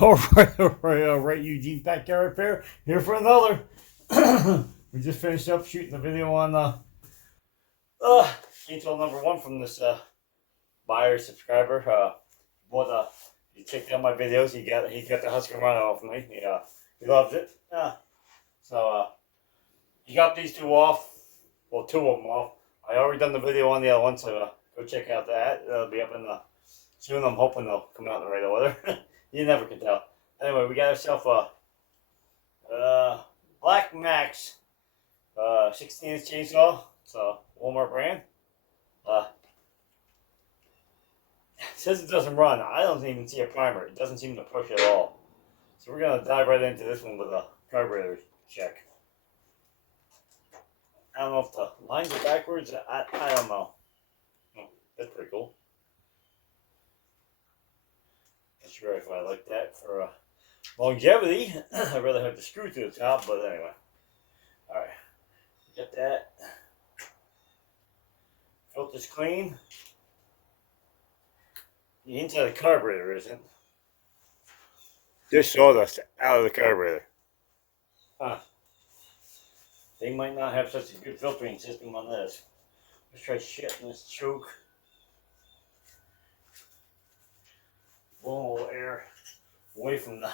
All right, Eugene Backyard Repair here for another. We just finished up shooting the video on detail number one from this buyer subscriber. He checked out my videos. He got the Husqvarna off me. He loves it. So he got these two off. Well, two of them off. I already done the video on the other one, so go check out that. It'll be up in the soon. I'm hoping they'll come out in the right order. You never can tell. Anyway, we got ourselves a Black Max 16-inch chainsaw. It's a Walmart brand. Says it doesn't run. I don't even see a primer. It doesn't seem to push at all. So we're gonna dive right into this one with a carburetor check. I don't know if the lines are backwards. I don't know. That's pretty cool. Not sure if I like that for longevity. I'd rather have the screw to the top, but anyway. Alright. Get that. Filter's clean. The inside of the carburetor isn't. There's sawdust out of the carburetor. Huh. They might not have such a good filtering system on this. Let's try shutting this choke. Blowing a little air away from the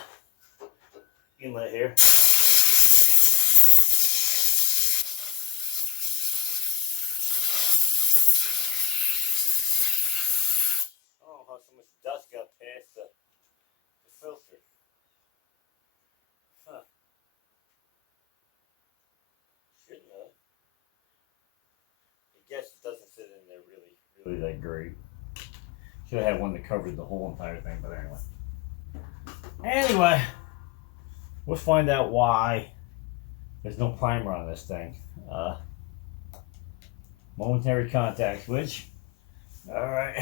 inlet here. I don't know how so much dust got past the filter. Huh. Shouldn't have. I guess it doesn't fit in there really that great. Should have had one that covered the whole entire thing, but anyway. Anyway, let's find out why there's no primer on this thing. Momentary contact switch. Alright.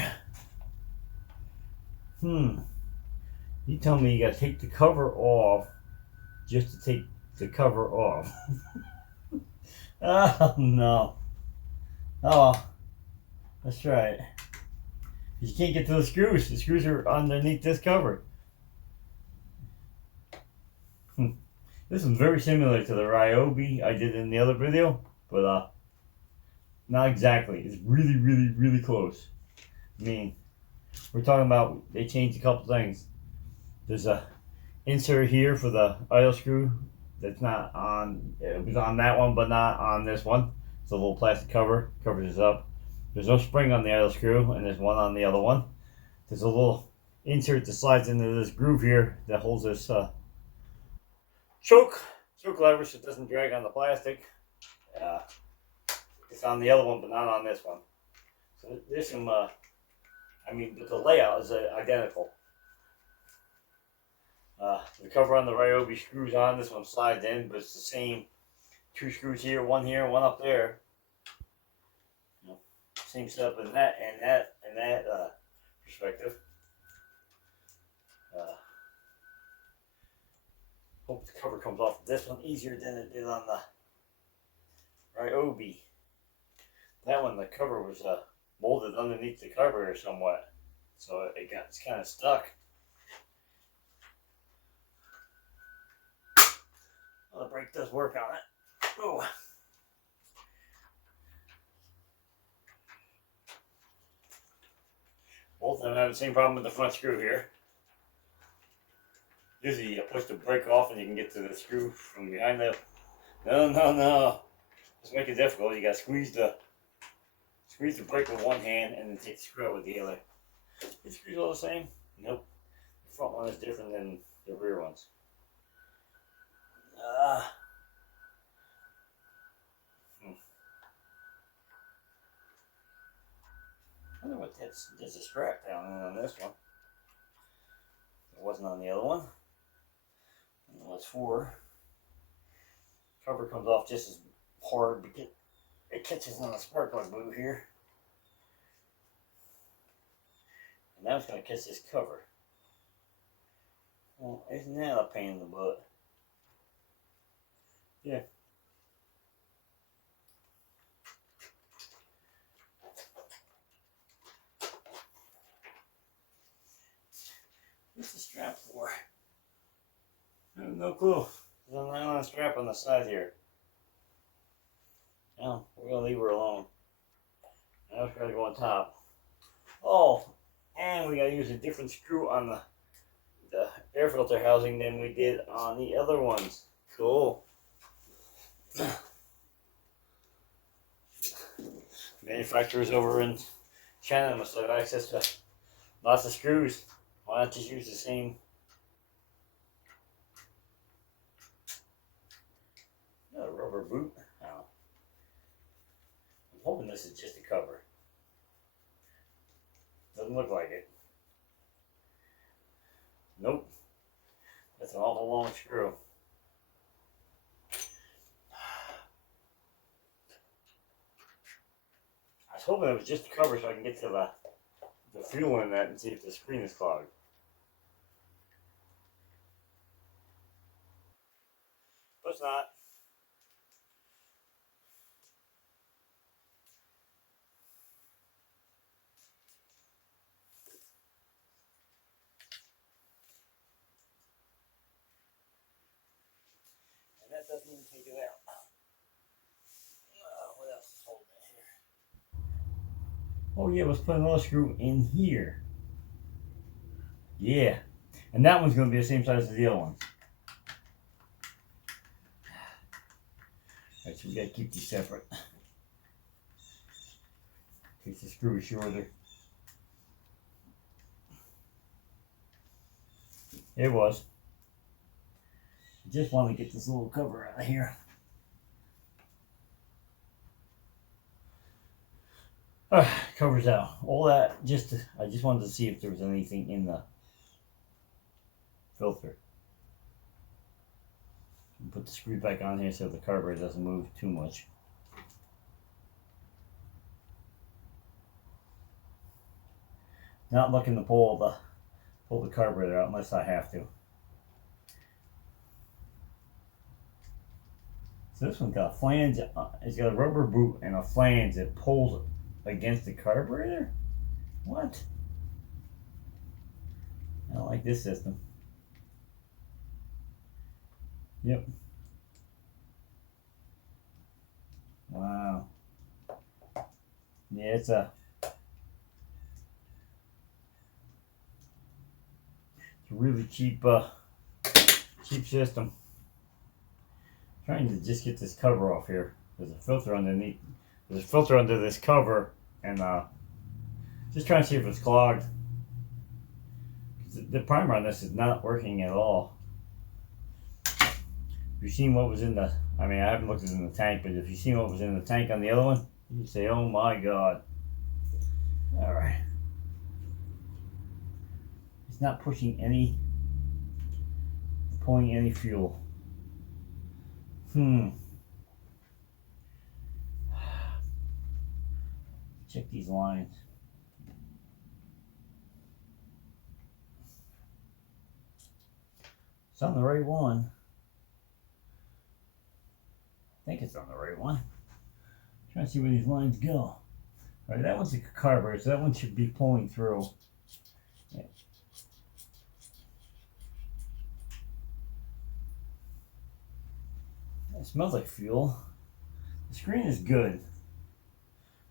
You tell me you gotta take the cover off just to take the cover off. Oh no. Oh, that's right. You can't get to the screws. The screws are underneath this cover. This is very similar to the Ryobi I did in the other video, but not exactly. It's really close. I mean, we're talking about they changed a couple things. There's a insert here for the idle screw that's not on. It was on that one, but not on this one. It's a little plastic cover, covers it up. There's no spring on the idle screw, and there's one on the other one. There's a little insert that slides into this groove here that holds this choke lever so it doesn't drag on the plastic. It's on the other one, but not on this one. So there's some, but the layout is identical. The cover on the Ryobi screws on, this one slides in, but it's the same two screws here, one up there. Same setup in that perspective. Hope the cover comes off this one easier than it did on the Ryobi. That one, the cover was molded underneath the carburetor somewhat, so it's kind of stuck. Well, the brake does work on it. Oh. Both of them have the same problem with the front screw here. Usually you push the brake off and you can get to the screw from behind the... No. Let's make it difficult. You gotta squeeze the brake with one hand and then take the screw out with the other. The screws all the same? Nope. The front one is different than the rear ones. I wonder what there's a strap down on this one. It wasn't on the other one. I know it's for. Cover comes off just as hard because it catches on the spark plug boot here. And now it's going to catch this cover. Well, isn't that a pain in the butt? Yeah. What's the strap for? No clue. There's a nylon strap on the side here. Now, we're going to leave her alone. Now we're going to go on top. Oh, and we got to use a different screw on the air filter housing than we did on the other ones. Cool. Manufacturers over in China must have access to lots of screws. Why not just use the same? Not a rubber boot. Oh. I'm hoping this is just a cover. Doesn't look like it. Nope. That's an awful long screw. I was hoping it was just a cover so I can get to the fuel in that and see if the screen is clogged. But it's not. And that doesn't even take it out. What else is holding it here? Oh yeah, let's put another screw in here. Yeah. And that one's going to be the same size as the other one. Alright, so we got to keep these separate. In case the screw is shorter. It was. Just want to get this little cover out of here. Covers out. All that, I just wanted to see if there was anything in the filter. Put the screw back on here so the carburetor doesn't move too much. Not looking to pull the carburetor out unless I have to. So this one's got a flange. It's got a rubber boot and a flange that pulls against the carburetor. What? I don't like this system. Yep. Wow. Yeah, it's a really cheap system. Trying to just get this cover off here. There's a filter underneath. There's a filter under this cover, and just trying to see if it's clogged. The primer on this is not working at all. If you've seen what was in the, I mean, I haven't looked in the tank, but if you've seen what was in the tank on the other one, you'd say, oh my God. All right. It's not pushing pulling any fuel. Check these lines. It's on the right one. I think it's on the right one. Trying to see where these lines go. All right, that one's a carburetor, so that one should be pulling through. Yeah. It smells like fuel. The screen is good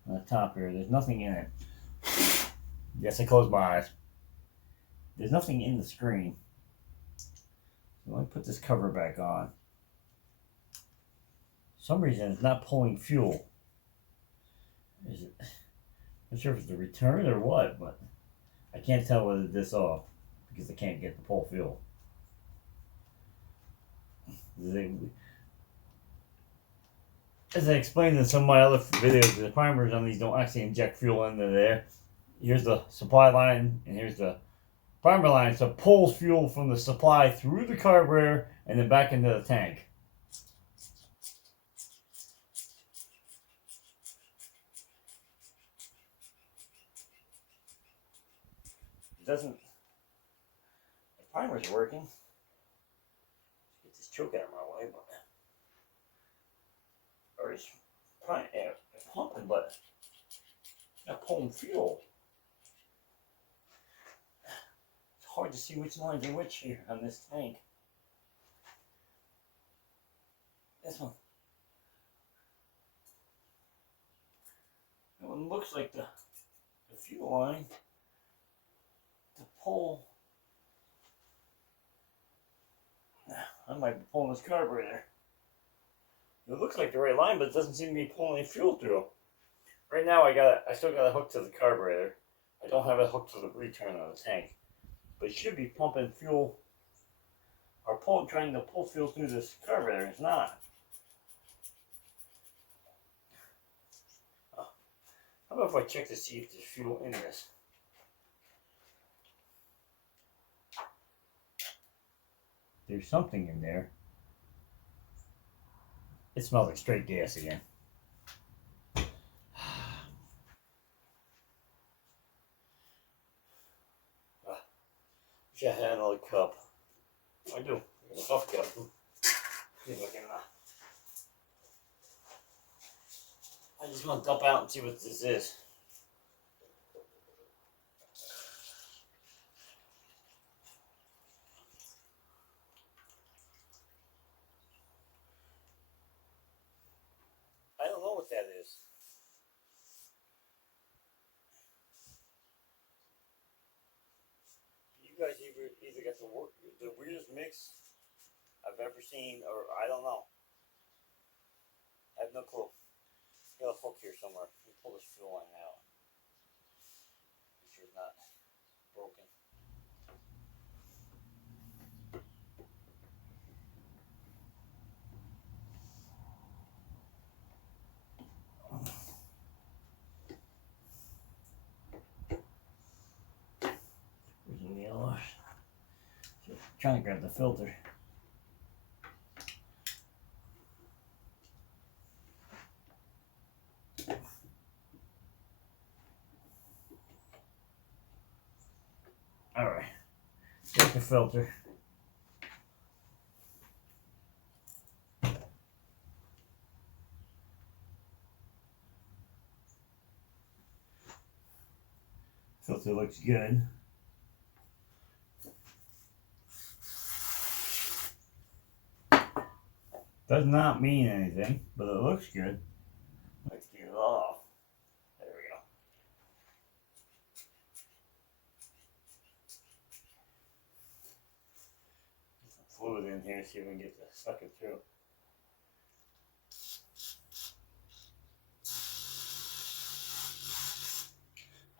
on the top here. There's nothing in it. Yes, I closed my eyes. There's nothing in the screen. So let me put this cover back on. For some reason it's not pulling fuel. Is it? I'm not sure if it's the return or what, but I can't tell whether this off because I can't get the pull fuel. As I explained in some of my other videos, the primers on these don't actually inject fuel into there. Here's the supply line, and here's the primer line. So it pulls fuel from the supply through the carburetor and then back into the tank. It doesn't. The primer's working. Get this choke out of my way, but or it's pumping, but not pulling fuel. It's hard to see which lines are which here on this tank. This one. That one looks like the fuel line. The pole. I might be pulling this carburetor. It looks like the right line, but it doesn't seem to be pulling any fuel through. Right now, I still got a hook to the carburetor. I don't have a hook to the return on the tank, but it should be pumping fuel or trying to pull fuel through this carburetor. It's not. How about if I check to see if there's fuel in this? There's something in there. It smells like straight gas again. Wish I had another cup. I do. I got a puff cup. See if I can. I just want to dump out and see what this is. I don't know what that is. You guys either got the weirdest mix I've ever seen, or I don't know. I have no clue. Got a hook here somewhere. Let me pull this fuel line out. Make sure it's not broken. Where's the nail? Trying to grab the filter. Alright. Get the filter. Filter looks good. Does not mean anything, but it looks good. Let's get it off. There we go. Get some fluid in here, see if we can get this sucking through.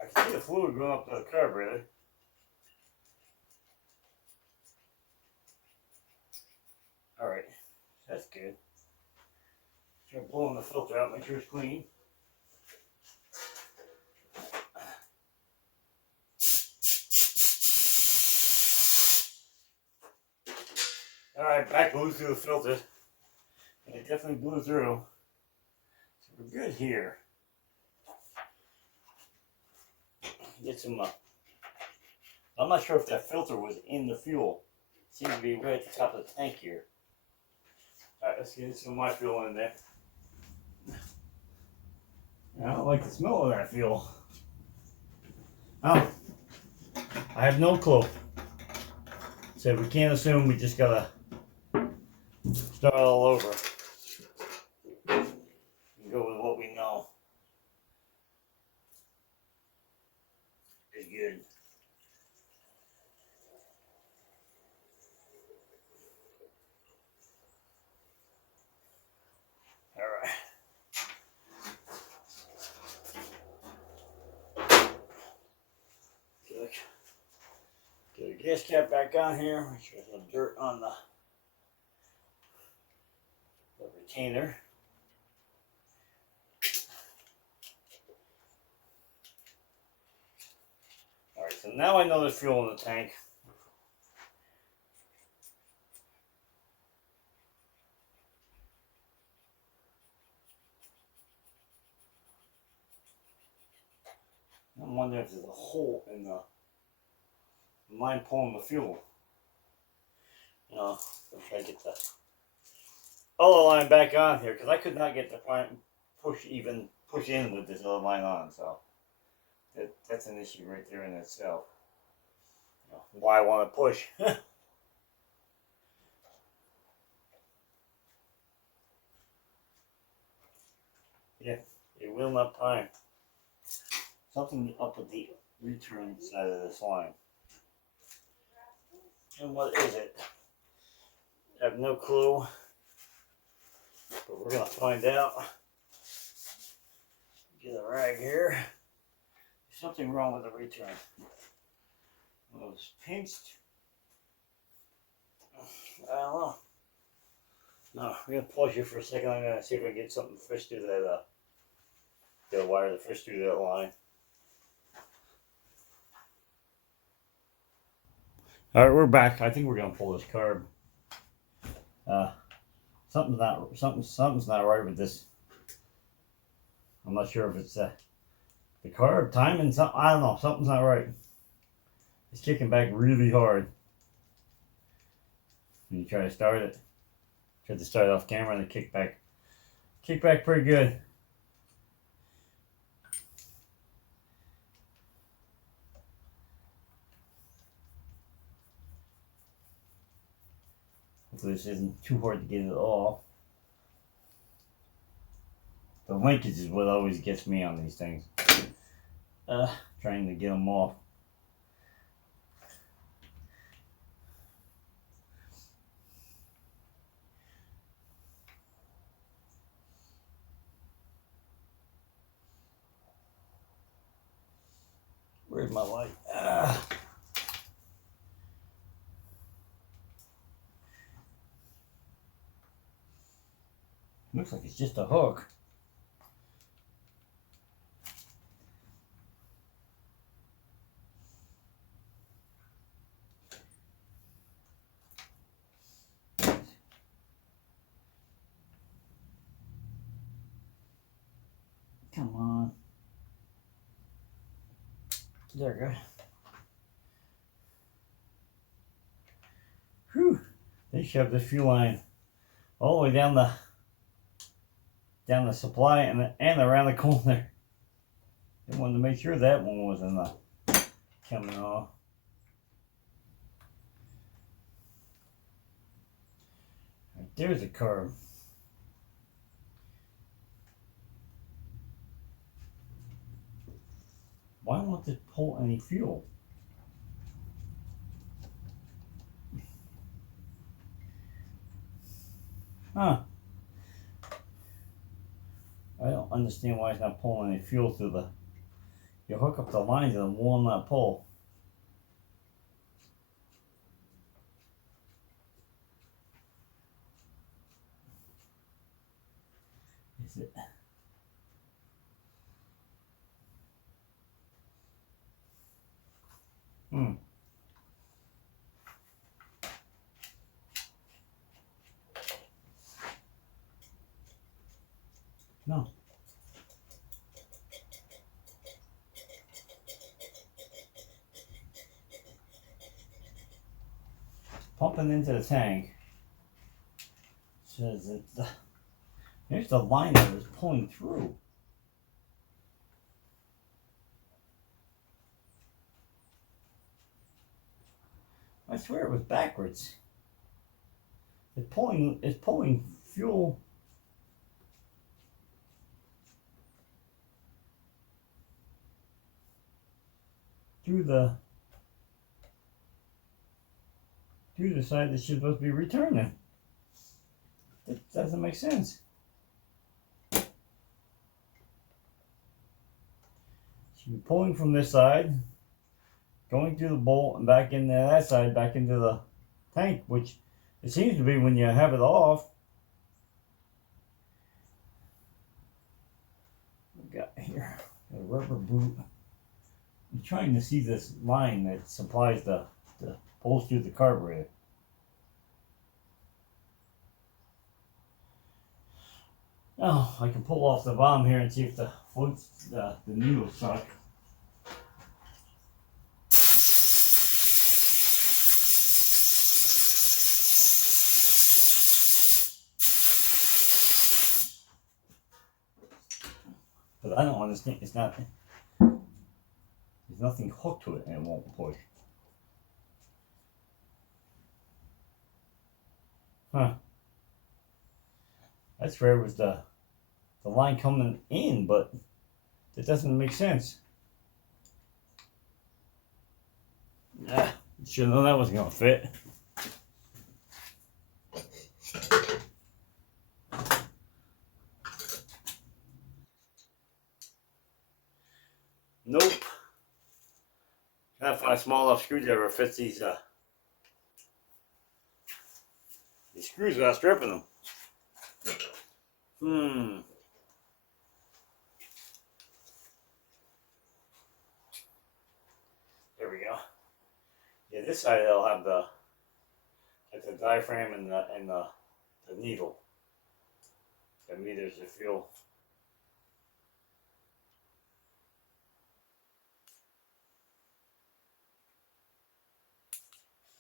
I can see the fluid going up to the carburetor. Alright, that's good. Start blowing the filter out, make sure it's clean. Alright, back blew through the filter. And it definitely blew through. So we're good here. Get some, I'm not sure if that filter was in the fuel. It seems to be right at the top of the tank here. Alright, let's get some of my fuel in there. I don't like the smell of that fuel. Oh, I have no clue. So we can't assume, we just gotta start all over. And go with what we know is good. Alright. Get the gas cap back on here. Make sure there's no dirt on the retainer. Alright, so now I know there's fuel in the tank. I'm wondering if there's a hole in the line pulling the fuel. I'll try to get the other line back on here because I could not get the push in with this other line on, so that's an issue right there in itself. Why I want to push. Yeah, it will not prime. Something up with the return side of this line. And what is it? I have no clue. But we're gonna find out. Get a rag here. There's something wrong with the return. Well, it's pinched. I don't know. No, we're gonna pause you for a second. I'm gonna see if I can get something fish through that. Get a wire to fish through that line. All right, we're back. I think we're gonna pull this carb. Something's not right with this. I'm not sure if it's the carb timing. I don't know. Something's not right. It's kicking back really hard. When you try to start it, tried to start it off camera and it kicked back pretty good. Hopefully this isn't too hard to get it off. The linkage is what always gets me on these things. Trying to get them off. Where's my light? Looks like it's just a hook. Come on. There we go. Whew. They shoved this fuel line all the way down the supply and around the corner. They wanted to make sure that one wasn't coming off. Right, there's a curve. Why won't it pull any fuel? Huh. I don't understand why it's not pulling any fuel through the... You hook up the lines and it will not pull. Is it? No. Pumping into the tank. Says it's there's the line that was pulling through. I swear it was backwards. It's pulling fuel through the side that she's supposed to be returning. That doesn't make sense. She'd be pulling from this side, going through the bolt and back into that side, back into the tank, which it seems to be when you have it off. We got here a rubber boot. I'm trying to see this line that supplies the pulls through the carburetor. Oh, I can pull off the bottom here and see if the floats, the needles suck. But I don't understand. There's nothing hooked to it and it won't push. Huh. That's where it was the the line coming in, but it doesn't make sense. Should have known that wasn't gonna fit. Nope. Gotta find a small enough screwdriver that fits these screws without stripping them. There we go. Yeah, this side it'll have the diaphragm and the needle that meters the fuel.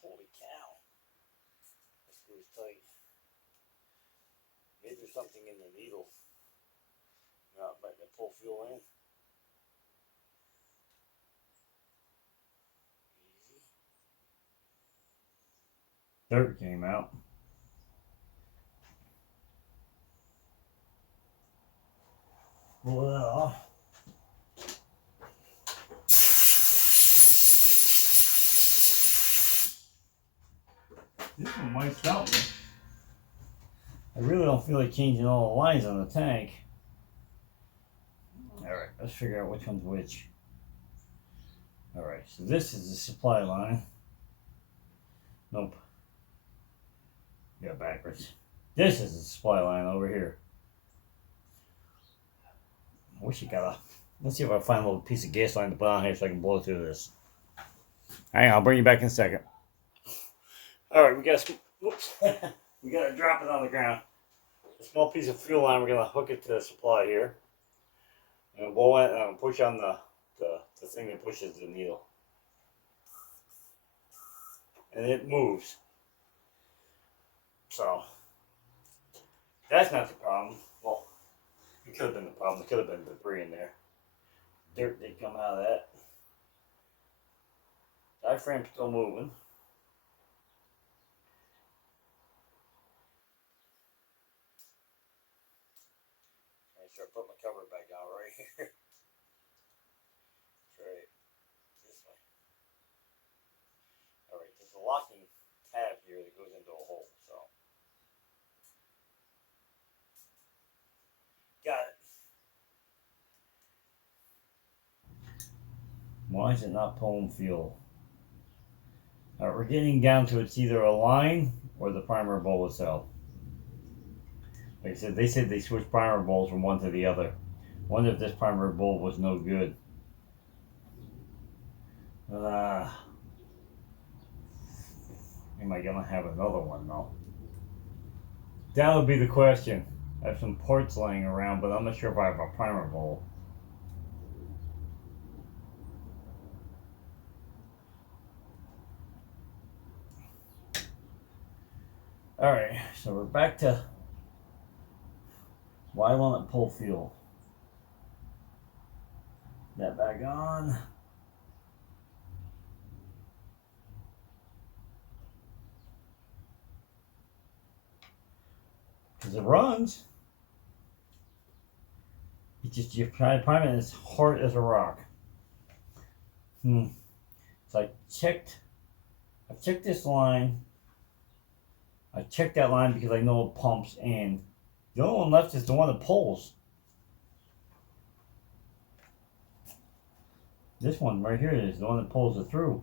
Holy cow! That screws tight. Maybe there's something in the needle. Not letting it pull fuel in. Dirt came out. Well, this one might help me. I really don't feel like changing all the lines on the tank. Alright, let's figure out which one's which. Alright, so this is the supply line. Nope. Yeah, backwards. This is the supply line over here. I wish you got a... Let's see if I can find a little piece of gas line to put on here so I can blow through this. Hang on, I'll bring you back in a second. Alright, we got to drop it on the ground. A small piece of fuel line, we're going to hook it to the supply here. And blow it and push on the thing that pushes the needle. And it moves. So, that's not the problem. Well, it could have been the problem. It could have been debris in there. Dirt did come out of that. Diaphragm's still moving. Make sure I put my cover back on right here. Try it this way. Alright, there's a locking tab here that goes into a hole, so. Got it. Why is it not pulling fuel? Alright, we're getting down to it's either a line or the primer bowl itself. Like I said, they said they switched primer bowls from one to the other. Wonder if this primer bowl was no good. Am I gonna have another one though? That would be the question. I have some parts laying around, but I'm not sure if I have a primer bowl. Alright, so we're back to why won't it pull fuel? That back on. Because it runs. It's just you try to prime it and it's hard as a rock. So I checked this line. I checked that line because I know it pumps in. The only one left is the one that pulls. This one right here is the one that pulls it through.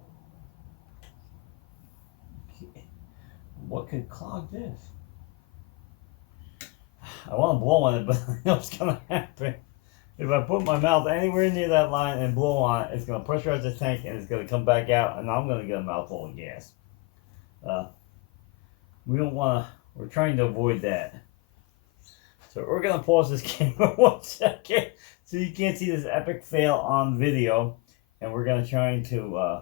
What could clog this? I want to blow on it, but I know what's going to happen. If I put my mouth anywhere near that line and blow on it, it's going to pressurize the tank and it's going to come back out, and I'm going to get a mouthful of gas. We don't want to, we're trying to avoid that. So we're going to pause this camera 1 second so you can't see this epic fail on video. And we're going to try to, I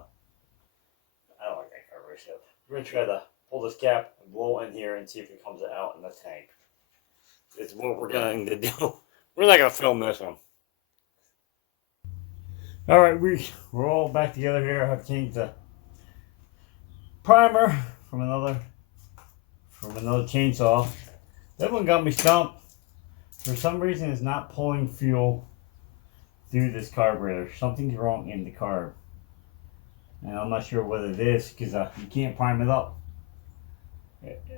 don't like that cover ship. We're going to try to pull this cap and blow in here and see if it comes out in the tank. It's what we're going to do. We're not going to film this one. Alright, we're all back together here. I've changed the primer from another chainsaw. That one got me stumped. For some reason, it's not pulling fuel through this carburetor. Something's wrong in the carb. And I'm not sure what it is because you can't prime it up.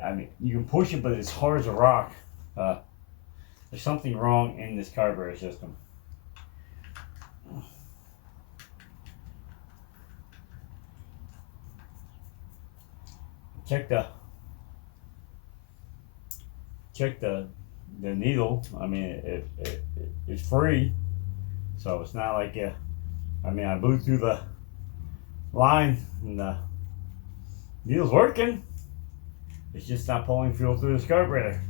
I mean, you can push it, but it's hard as a rock. There's something wrong in this carburetor system. Check the needle. I mean, it's free, so it's not like I mean, I blew through the line and the needle's working. It's just not pulling fuel through this carburetor.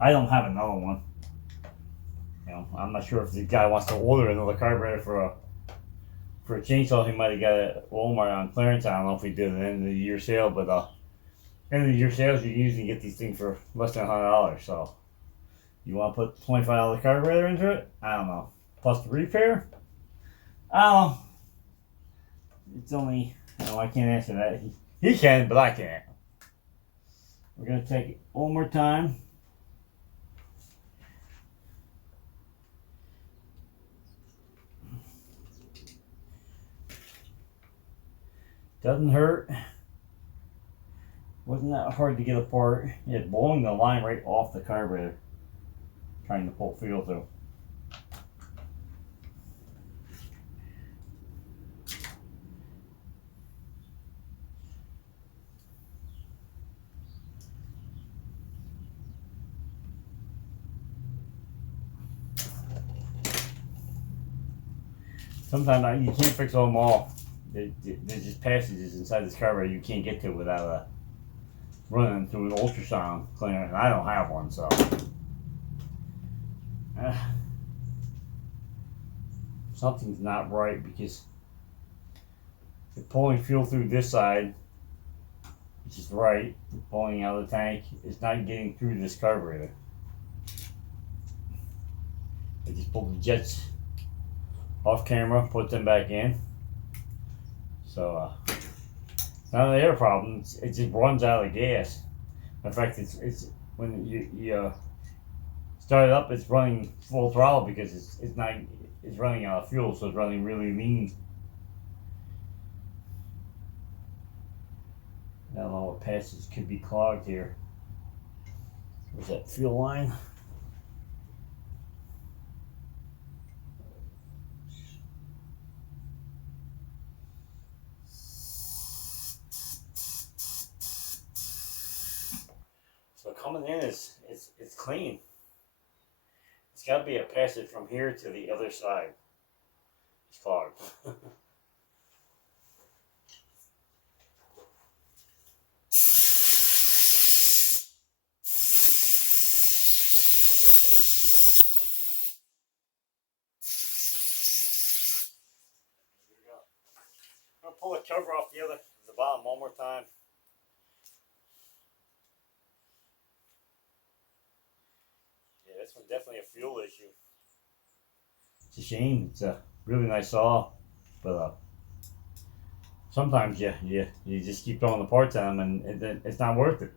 I don't have another one. You know, I'm not sure if the guy wants to order another carburetor for a chainsaw. He might have got it at Walmart on clearance. I don't know if he did an end of the year sale, but end of the year sales you can usually get these things for less than $100. So you want to put $25 carburetor into it? I don't know. Plus the repair? I don't know. It's only, I can't answer that. He can, but I can't. We're gonna take it one more time. Doesn't hurt. Wasn't that hard to get apart. It's blowing the line right off the carburetor. Trying to pull fuel through. Sometimes you can't fix them all. There's just passages inside this carburetor you can't get to without running through an ultrasound cleaner, and I don't have one, so. Something's not right because the pulling fuel through this side, which is right, pulling out of the tank, is not getting through this carburetor. I just pulled the jets off camera, put them back in. So it's not an air problem. It just runs out of gas. In fact, it's when you start it up, it's running full throttle because it's running out of fuel, so it's running really lean. I don't know what passages could be clogged here. Where's that fuel line? So coming in it's clean. It's got to be a passage from here to the other side. It's clogged. I'm gonna pull the cover off the bottom one more time. Yeah, this one's definitely a fuel issue. It's a shame. It's a really nice saw, but sometimes you just keep throwing the parts on them, and it's not worth it.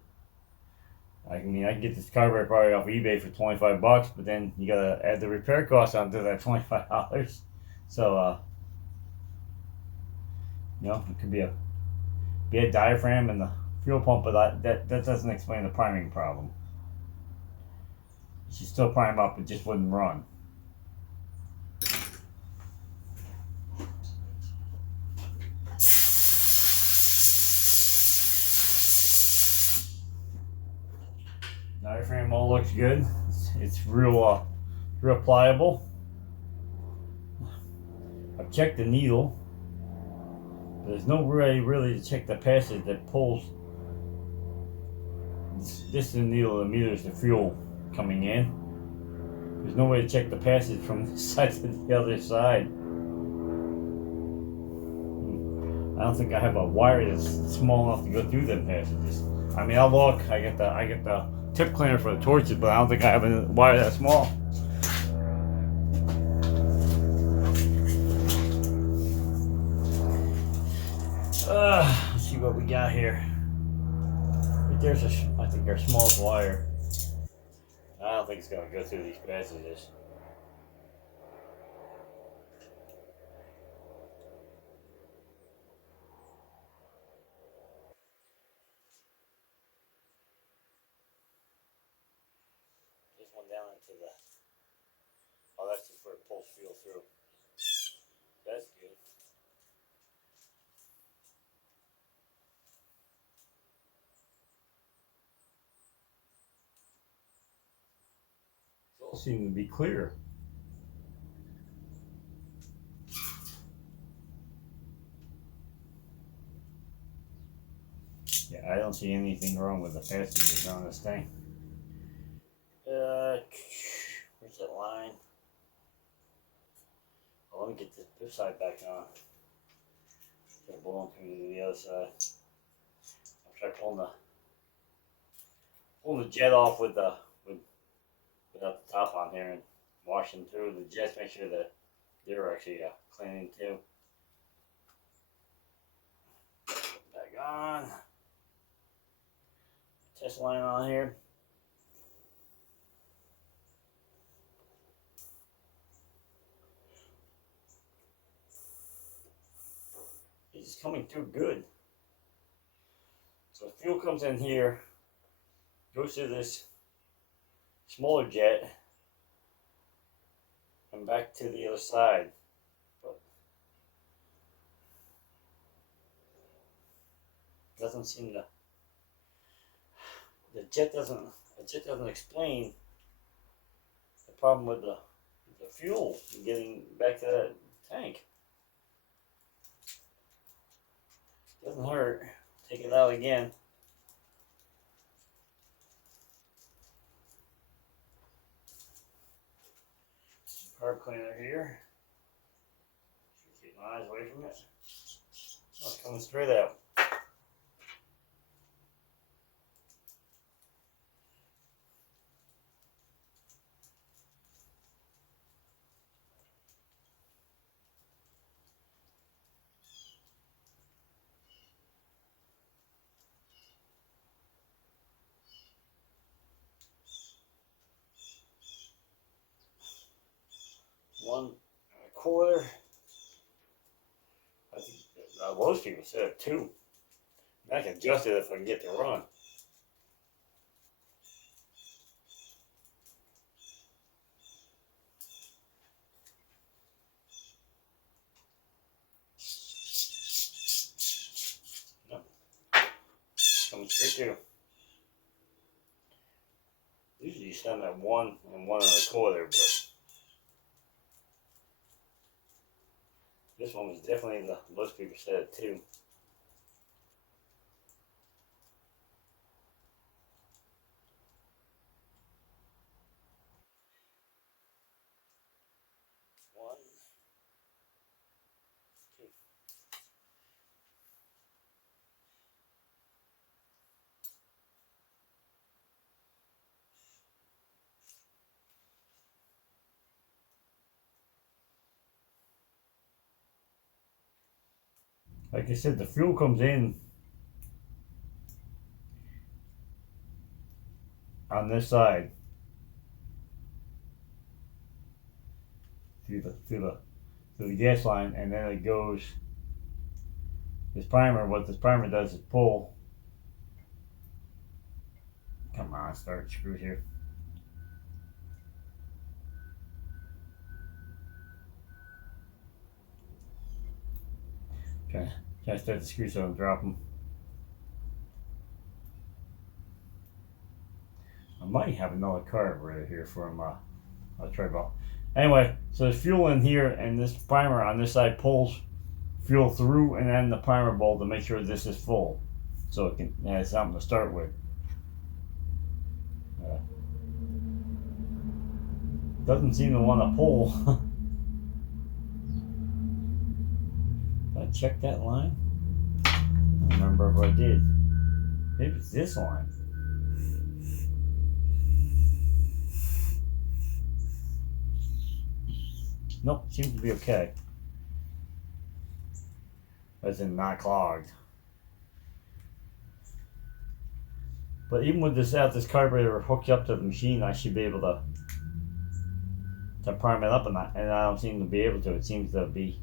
I mean, I can get this carburetor probably off eBay for $25, but then you gotta add the repair cost onto that $25. So you know, it could be a bad diaphragm in the fuel pump, but that doesn't explain the priming problem. It should still prime up, it just wouldn't run. Diaphragm all looks good. It's real pliable. I've checked the needle. There's no way really to check the passage that pulls this is the needle that meters the fuel coming in. There's no way to check the passage from this side to the other side. I don't think I have a wire that's small enough to go through them passages. I mean, I'll look. I get the tip cleaner for the torches, but I don't think I have a wire that small. Let's see what we got here. Right there's I think our smallest wire. think it's going to go through these passages. This one down into the. Oh, that's just where it pulls fuel through. That's good. It all seems to be clear. Yeah, I don't see anything wrong with the passages on this thing. Where's that line? Oh, let me get this side back on. Start blowing through to the other side. I'll try pulling the jet off without the top on here and washing through the jets. Make sure that they're actually cleaning too. Back on. Test line on here. It's coming through good. So the fuel comes in here, goes to this smaller jet, and back to the other side. But doesn't seem to. The jet doesn't explain the problem with the fuel getting back to that tank. Doesn't hurt. Take it out again. Carb cleaner here. Keep my eyes away from it. Oh, it's coming straight out. One quarter. I think most people said 2. I can adjust it if I can get to run. No. Coming straight through. Usually you stand at 1 and 1 1/4, but this one was definitely most people said 2. One, 2. Like I said, the fuel comes in on this side through the gas line, and then it goes. This primer, what this primer does is pull. Come on, start screw here. Okay, try to start the screw so I don't drop them. I might have another card right here from I'll try about. Anyway, so there's fuel in here, and this primer on this side pulls fuel through, and then the primer bowl to make sure this is full, so it can have something to start with. Doesn't seem to want to pull. Did I check that line? I don't remember if I did. Maybe it's this line. Nope, seems to be okay. As in not clogged. But even with this carburetor hooked up to the machine, I should be able to prime it up, and I don't seem to be able to. It seems to be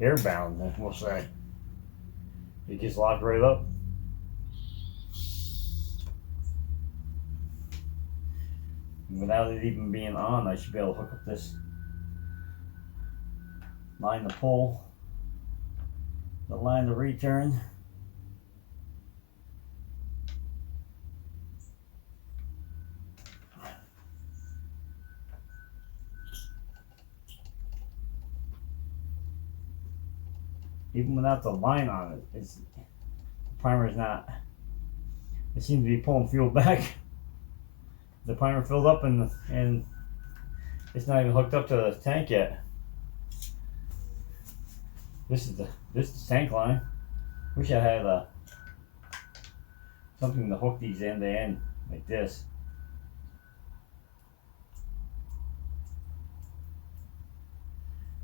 airbound, we'll say. It gets locked right up. Without it even being on, I should be able to hook up this line to pull, the line to return. Even without the line on it, the primer's not. It seems to be pulling fuel back. The primer filled up and it's not even hooked up to the tank yet. This is the tank line. Wish I had something to hook these end to end like this.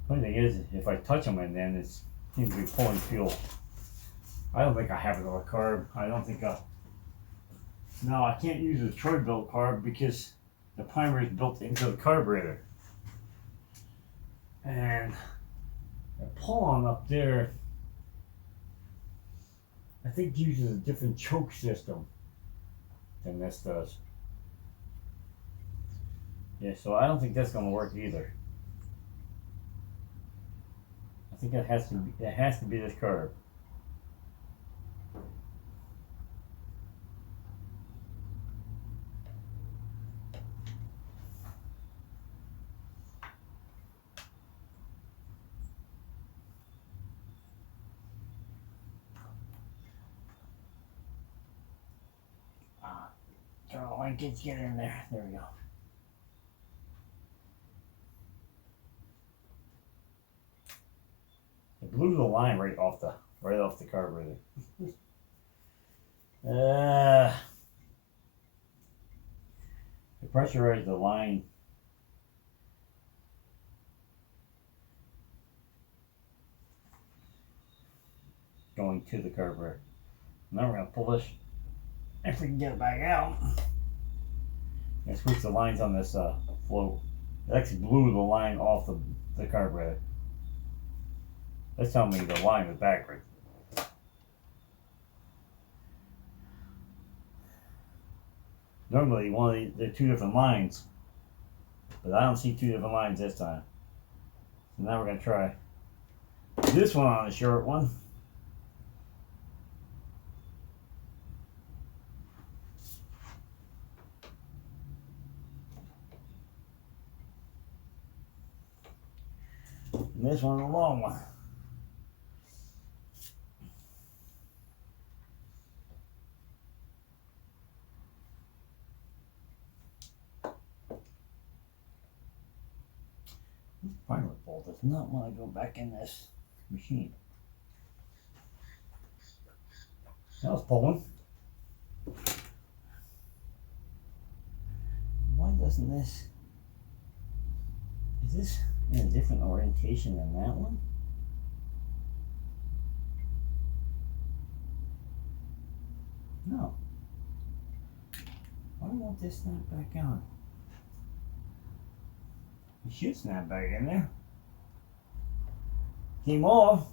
Funny thing is, if I touch them and then it seems to be pulling fuel. I don't think I have another carb. I don't think no, I can't use a Detroit built carb because the primer is built into the carburetor. And the pull-on up there, I think uses a different choke system than this does. Yeah, so I don't think that's going to work either. I think it has to be this carb. Thermal linkage, get in there. There we go. It blew the line right off the carburetor. I pressurized the line. Going to the carburetor. Now we're gonna pull this. If we can get it back out. And switch the lines on this float. It actually blew the line off the carburetor. That's telling me the line is backward. Normally they're two different lines. But I don't see two different lines this time. So now we're gonna try this one on the short one. And this one, the long one. This primer bolt does not want to go back in this machine. That was pulling. Why doesn't this? Is this in a different orientation than that one? No. Why won't this snap back on? It should snap back in there. Came off.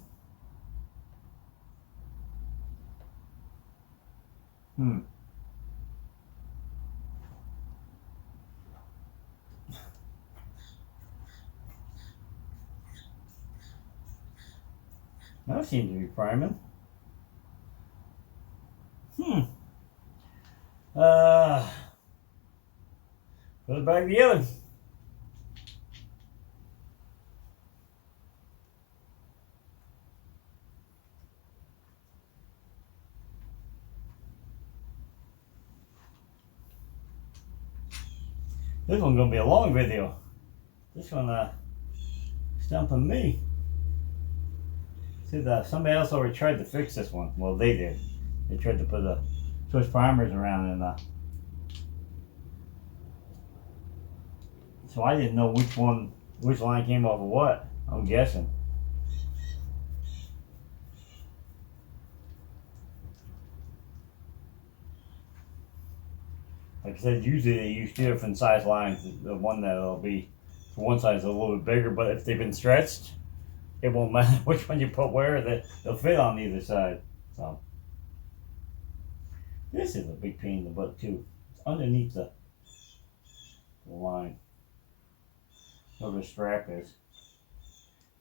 That seems to be priming. Put it back together. This one's gonna be a long video. This one stumping me. See that somebody else already tried to fix this one. Well, they did. They tried to put switch primers around and so I didn't know which line came off of what. I'm guessing. Like I said, usually they use two different size lines. The one that'll be for one side is a little bit bigger, but if they've been stretched, it won't matter which one you put where. They'll fit on either side. So this is a big pain in the butt too. It's underneath the line. Where the strap is.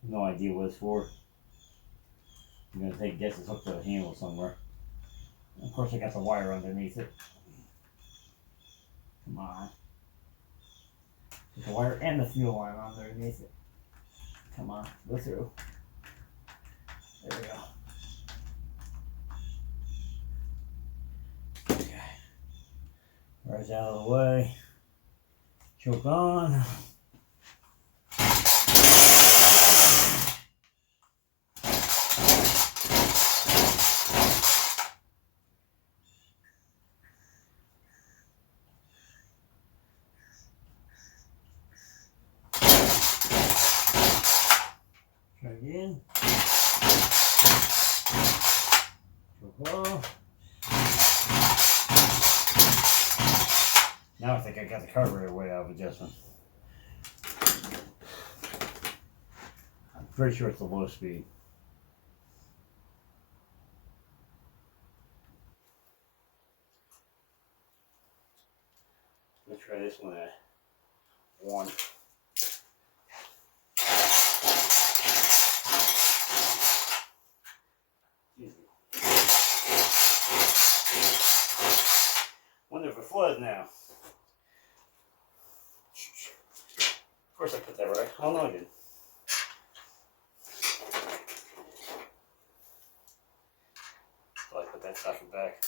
No idea what it's for. I'm gonna take a guess. It's hooked to the handle somewhere. And of course, I got the wire underneath it. Come on. Put the wire and the fuel line underneath it. Come on, go through. There we go. Okay. Wire's out of the way. Choke on. Try again. Choke off. Now I think I got the carburetor way out of adjustment. I'm pretty sure it's the low speed. Let's try this one at 1. Wonder if it floods now. Of course I put that right. Oh no I didn't. So I put that sucker back.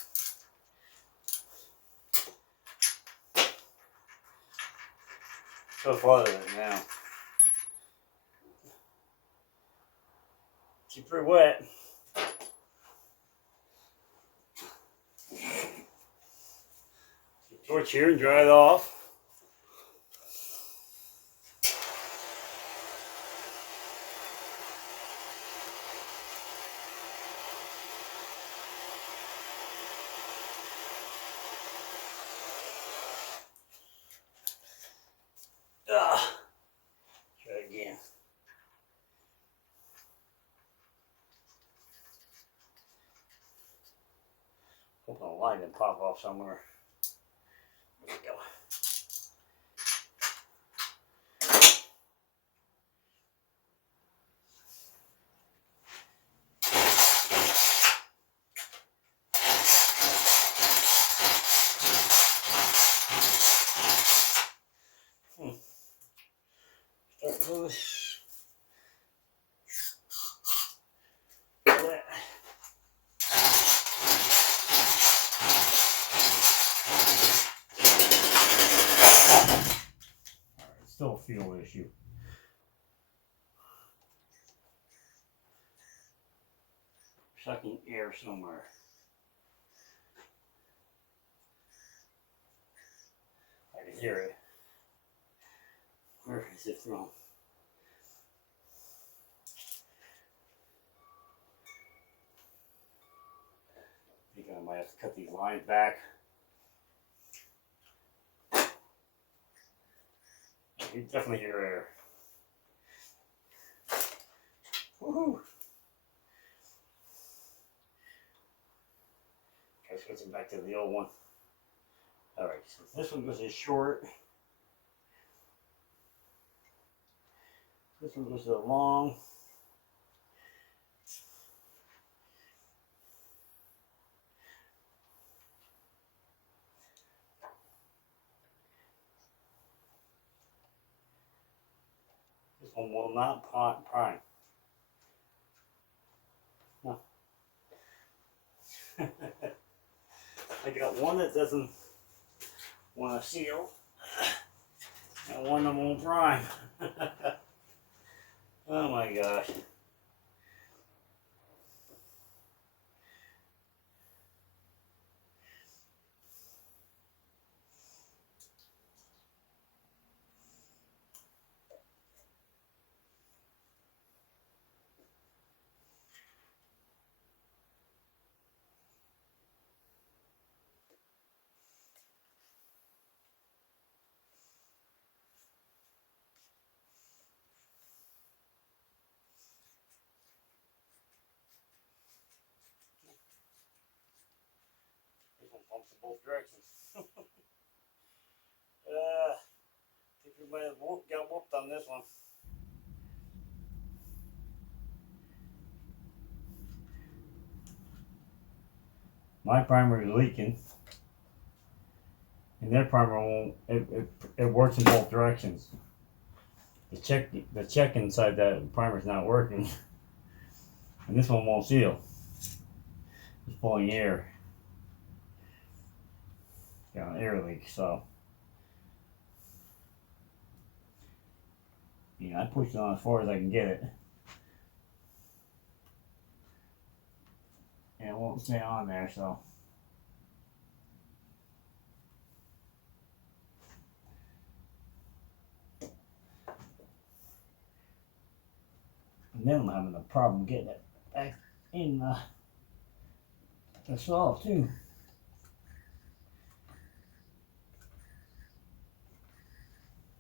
So flooded it now. Keep pretty wet. Torch here and dry it off. Try it again. Hoping the line didn't pop off somewhere. There we go. Start loose. Still a fuel issue. Sucking air somewhere. I can hear it. Where is it from? I think I might have to cut these lines back. You definitely hear air. Woohoo! Try switching back to the old one. Alright, so this one goes as short. This one goes to long. This one will not prime. No. I got one that doesn't want to seal, and one that won't prime. Oh my gosh. pumps in both directions. Think we might have got whooped on this one. My primer is leaking, and their primer won't. It works in both directions. The check inside that primer is not working, and this one won't seal. It's pulling air. Got an air leak, so I pushed it on as far as I can get it, and it won't stay on there. So. And then I'm having a problem getting it back in the saw too.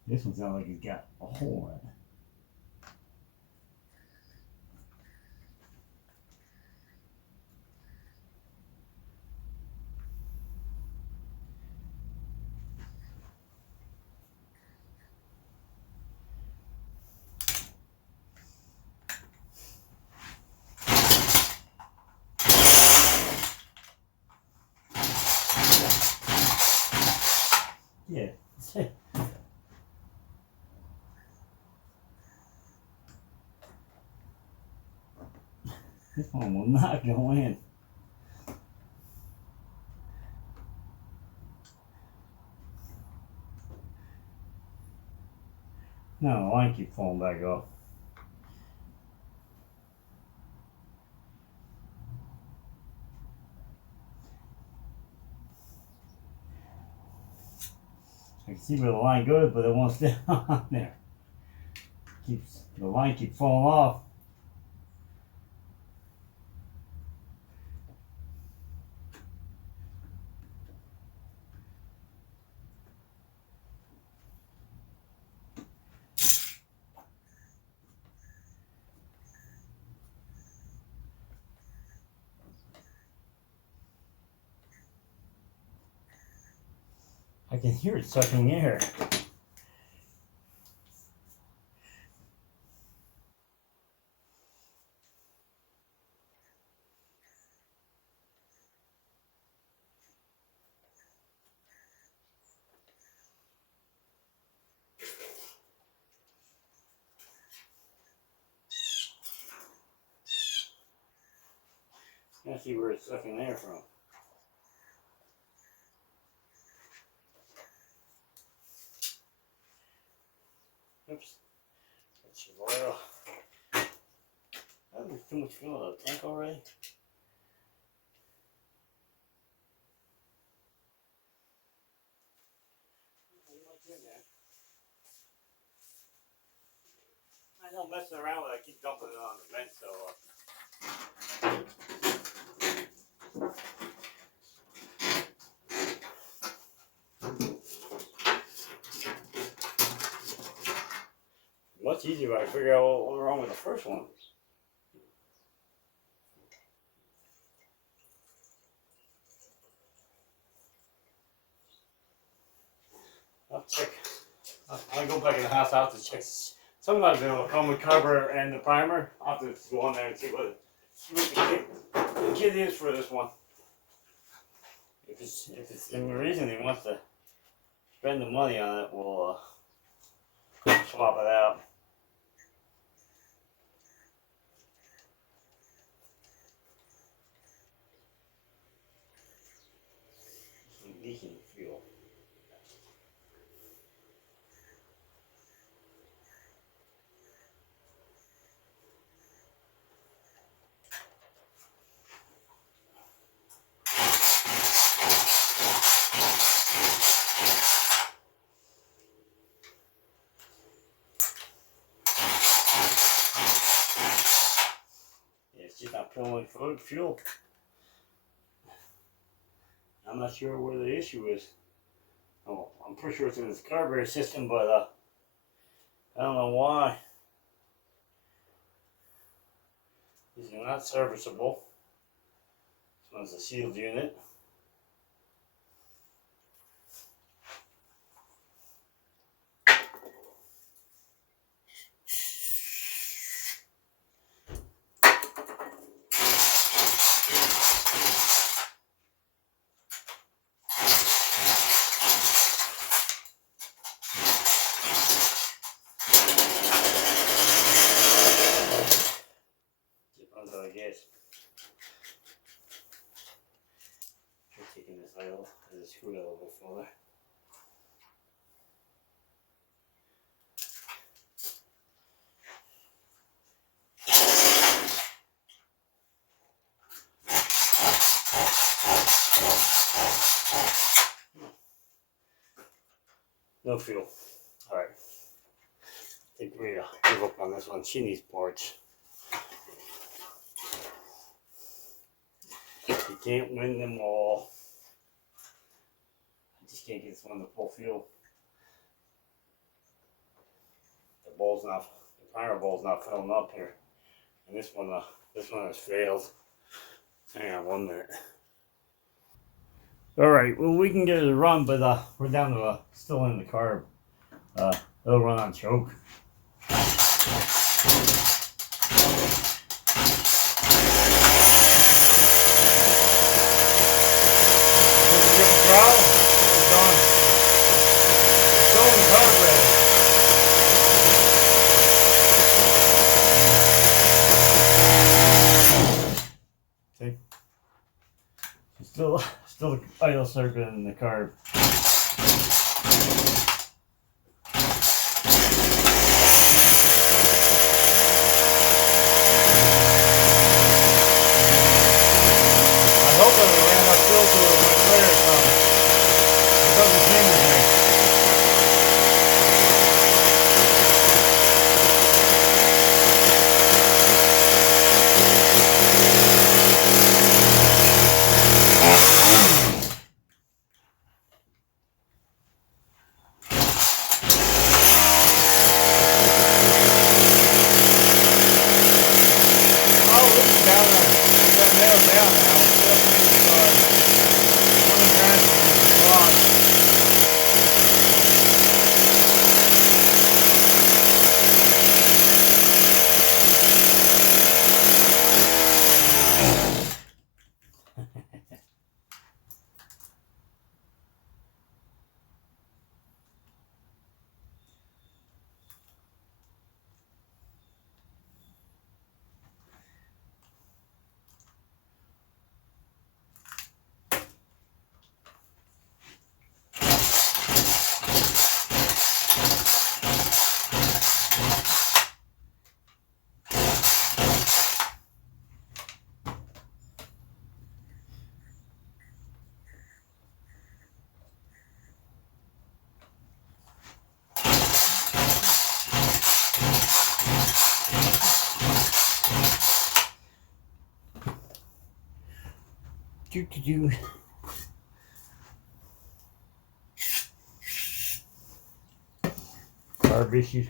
This one sounds like it's got a hole in it. Yeah. This one will not go in. No, the line keeps falling back off. I can see where the line goes, but it won't stay on there. The line keeps falling off. I can hear it sucking air. Let's see where it's sucking air from. Oops. That's your oil. There's too much fuel in the tank already. I don't mess around with it. I keep dumping it on the vent, so. Much easier if I figure out what was wrong with the first one. I'll check. I'll go back in the house. I'll have to check. Sometimes it'll come with carburetor and the primer. I'll have to go on there and see what the kit is for this one. If it's the reason he wants to spend the money on it, we'll swap it out. Leaking fuel. Yeah, it's just not pulling fuel. I'm not sure where the issue is. Oh, I'm pretty sure it's in this carburetor system, but I don't know why. These are not serviceable. This one's a sealed unit. taking this idle as a screw it a little bit further. No fuel. Alright. I think we give up on this one. She needs parts. You can't win them all. I just can't get this one to pull fuel. The primer bowl's not filling up here. And this one has failed. Hang on 1 minute. Alright, well we can get it to run, but we're down to still in the carb. It'll run on choke. Still the idle circuit in the carb. I hope I ran enough filter with my player comes. It doesn't seem to me. Carb issues.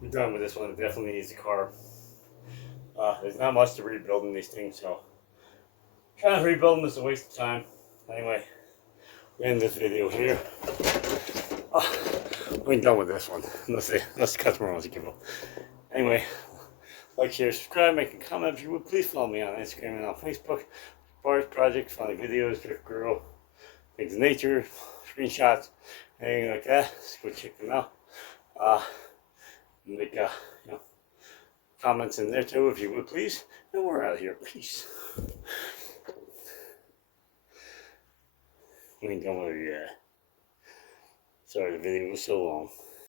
We're done with this one. It definitely needs a carb. There's not much to rebuild in these things, so trying to rebuild them is a waste of time. Anyway, we end this video here. We're done with this one, unless the customer wants to give up. Anyway, like, share, subscribe, make a comment if you would. Please follow me on Instagram and on Facebook. Bars Project, funny videos, Drift Girl, things of nature, screenshots, anything like that. Just go check them out. Make comments in there too if you would, please. And we're out of here. Peace. We ain't done with it yet. Sorry, the video was so long.